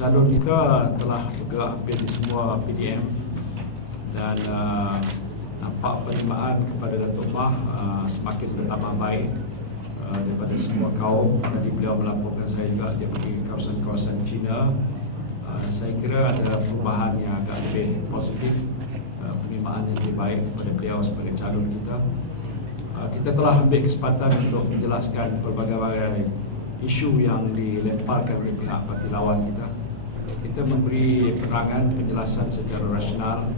calon kita telah bergerak hampir di semua PDM dan nampak penerimaan kepada Datuk Mah semakin bertambah baik daripada semua kaum. Tadi beliau melaporkan saya juga dia pergi ke kawasan-kawasan China. Saya kira ada perubahan yang agak lebih positif, penerimaan yang lebih baik kepada beliau sebagai calon kita. Kita telah ambil kesempatan untuk menjelaskan pelbagai isu yang dilemparkan oleh pihak parti lawan kita. Kita memberi penerangan, penjelasan secara rasional.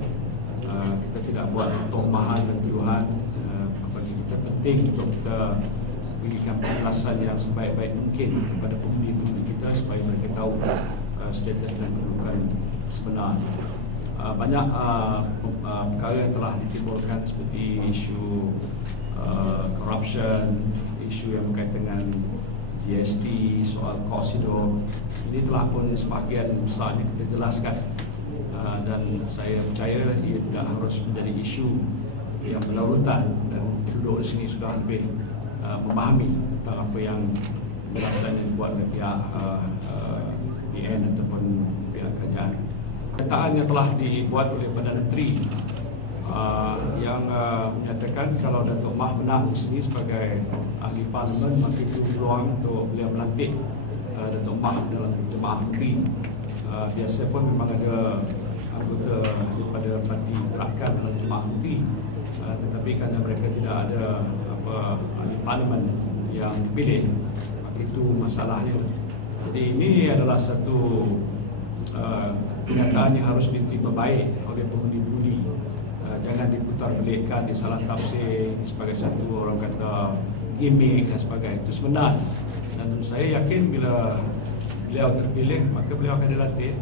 Kita tidak buat tomahan dan tuduhan. Bagi kita penting untuk kita berikan penjelasan yang sebaik-baik mungkin kepada pengundi-pengundi kita supaya mereka tahu status dan kedudukan sebenar. Banyak perkara yang telah ditimbulkan seperti isu corruption, isu yang berkaitan dengan GST, soal kos hidup. Ini telah pun sebahagian besarnya kita jelaskan dan saya percaya ia tidak harus menjadi isu yang berlarutan dan duduk di sini sudah lebih memahami tentang apa yang penjelasan yang dibuat oleh pihak PN ataupun pihak kerajaan. Pernyataan yang telah dibuat oleh Perdana Menteri yang menyatakan kalau Datuk Mah menang di sini sebagai ahli parlimen, maka itu peluang untuk beliau melantik Datuk Mah dalam jemaah menteri. Biasa pun memang ada anggota daripada parti gerakan dalam jemaah menteri, tetapi kerana mereka tidak ada ahli parlimen yang dipilih, maka itu masalahnya. Jadi ini adalah satu kenyataan yang harus diterima baik oleh pengundi-pengundi. Jangan diputar belikkan, disalah tafsir sebagai satu orang kata gimmick dan sebagainya. Itu sebenar. Dan saya yakin bila beliau terpilih, maka beliau akan dilantik.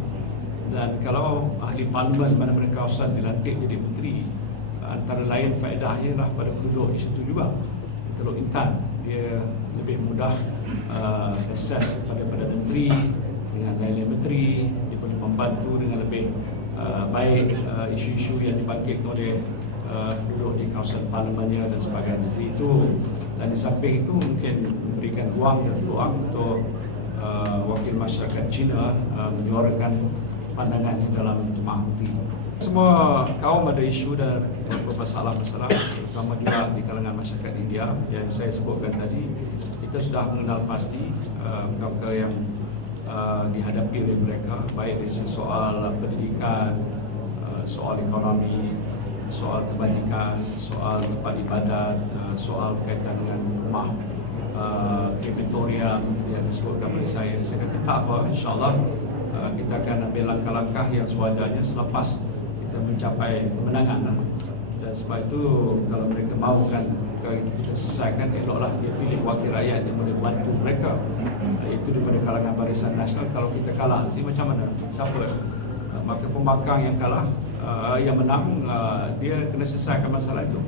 Dan kalau ahli parlimen mana-mana kawasan dilantik jadi menteri, antara lain faedahnya adalah pada penduduk di situ juga. Teluk Intan, dia lebih mudah akses kepada Perdana Menteri dengan lain-lain menteri, dia boleh membantu dengan lebih baik isu-isu yang dibangkit oleh duduk di kawasan parlimennya dan sebagainya. Jadi itu, dan di samping itu mungkin memberikan ruang dan peluang untuk wakil masyarakat Cina menyuarakan pandangannya dalam jemaah menteri. Semua kaum ada isu dan masalah-masalah, terutama juga di kalangan masyarakat India yang saya sebutkan tadi. Kita sudah mengenal pasti perkara yang dihadapi oleh mereka, baik dari soal pendidikan, soal ekonomi, soal kebajikan, soal tempat ibadat, soal berkaitan dengan rumah krematorium yang disebutkan oleh saya. Saya kata tak apa, insyaAllah kita akan ambil langkah-langkah yang sewajarnya selepas kita mencapai kemenangan. Dan sebab itu kalau mereka mahukan kita selesaikan, eloklah dia pilih wakil rakyat yang boleh bantu mereka, itu daripada kalangan Barisan Nasional. Kalau kita kalah, jadi macam mana? Siapa? Maka pembangkang yang kalah, yang menang, dia kena selesaikan masalah itu.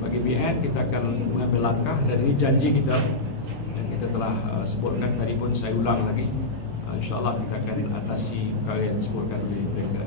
Bagi BN, kita akan mengambil langkah dan ini janji kita yang kita telah sebutkan tadi pun saya ulang lagi. InsyaAllah kita akan atasi perkara yang disebutkan oleh mereka.